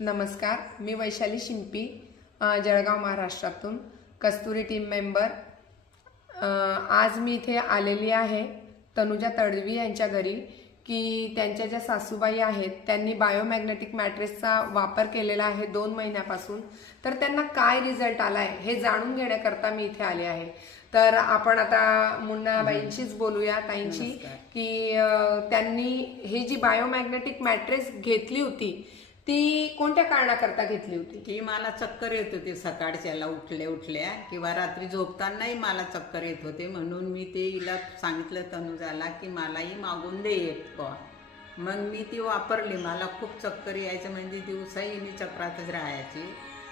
नमस्कार मी वैशाली शिंपी जळगाव महाराष्ट्रातून. कस्तुरी team member आज मी इथे आलेली आहे तनुजा तडवी यांच्या घरी की त्यांच्या ज्या सासूबाई आहेत त्यांनी बायोमॅग्नेटिक मॅट्रेसचा वापर केलेला आहे दोन महिन्यापासून. तर त्यांना काय रिझल्ट आला आहे हे जाणून घेण्याकरता मी इथे आले आहे. तर आपण आता मुन्नाबाईंशीच बोलूया. ताईंशी की त्यांनी ही जी बायोमॅग्नेटिक मॅट्रेस घेतली होती ती कोणत्या कारणाकरता घेतली होती? की मला चक्कर येत होती सकाळच्याला उठल्या उठल्या किंवा रात्री झोपतानाही मला चक्कर येत होते. म्हणून मी ते हिला सांगितलं तनुजाला की मलाही मागून दे एक बुवा मग मी ती वापरली. मला खूप चक्कर यायचं. म्हणजे दिवसाही मी चक्रातच राहायची.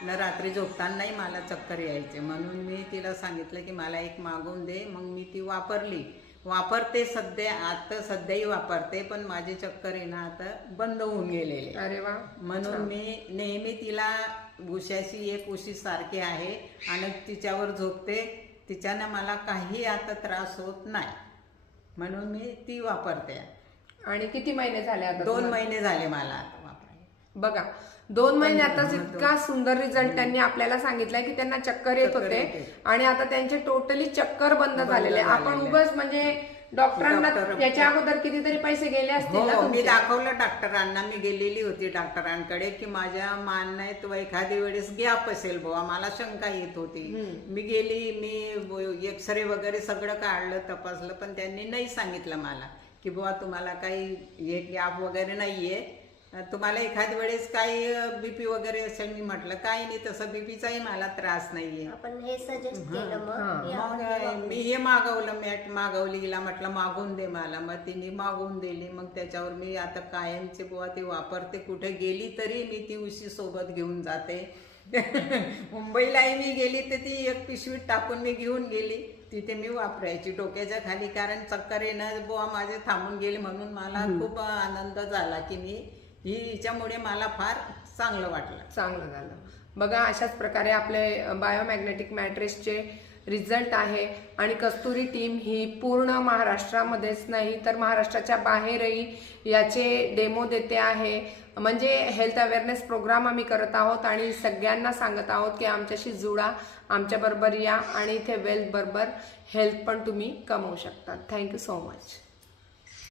न रात्री झोपतानाही मला चक्कर यायचे. म्हणून मी तिला सांगितलं की मला एक मागून दे. मग मी ती वापरली. वापरते सध्या आता सध्याही वापरते पण माझे चक्कर येणं आता बंद होऊन गेलेले. अरे वा म्हणून मी नेहमी तिला उशाशी एक उशी सारखी आहे आणि तिच्यावर झोपते. तिच्यानं मला काही आता त्रास होत नाही. म्हणून मी ती वापरते. आणि किती महिने झाले आता दोन तुम्हाला? महिने झाले मला बघा दोन महिन्यातच इतका सुंदर रिझल्ट त्यांनी आपल्याला सांगितलाय की त्यांना चक्कर येत होते. आणि आता त्यांचे टोटली चक्कर बंद झालेले आपण. उगाच म्हणजे डॉक्टरांना डॉक्टर- याच्या अगोदर कितीतरी पैसे गेले असतील ना हो मी? दाखवलं डॉक्टरांना मी गेलेली होती डॉक्टरांकडे की माझ्या मानण्यात व एखादी वेळेस गॅप असेल बुवा मला शंका येत होती. मी गेली मी एक्सरे वगैरे सगळं काढलं तपासलं पण त्यांनी नाही सांगितलं मला की बुवा तुम्हाला काही हे गॅप वगैरे नाहीये. तुम्हाला एखाद्या वेळेस काही बीपी वगैरे असेल मी म्हटलं काही नाही तसं बीपीचाही मला त्रास नाहीये आपण हे सजेस्ट केलं. मग. मी हे मागवलं मॅट मागवली हिला म्हटलं मागवून दे मला मग तिने मागवून दिली मग त्याच्यावर मी आता कायमचे बुवा ती वापरते कुठे गेली तरी मी ती उशी सोबत घेऊन जाते मुंबईलाही मी गेली तर ती एक पिशवीत टाकून मी घेऊन गेली तिथे मी वापरायची डोक्याच्या खाली कारण चक्कर येणं बुवा माझे थांबून गेले म्हणून मला खूप आनंद झाला की मी ही हिच्यामुळे मला फार चांगलं वाटलं. चांगलं झालं. बघा अशाच प्रकारे आपले बायोमॅग्नेटिक मॅट्रेसचे रिझल्ट आहे. आणि कस्तुरी टीम ही पूर्ण महाराष्ट्रामध्येच नाही तर महाराष्ट्राच्या बाहेरही याचे डेमो देते आहे. म्हणजे हेल्थ अवेअरनेस प्रोग्राम आम्ही करत आहोत आणि सगळ्यांना सांगत आहोत की आमच्याशी जुळा आमच्याबरोबर या आणि इथे वेल्थ बरोबर हेल्थ पण तुम्ही कमवू शकता. Thank you so much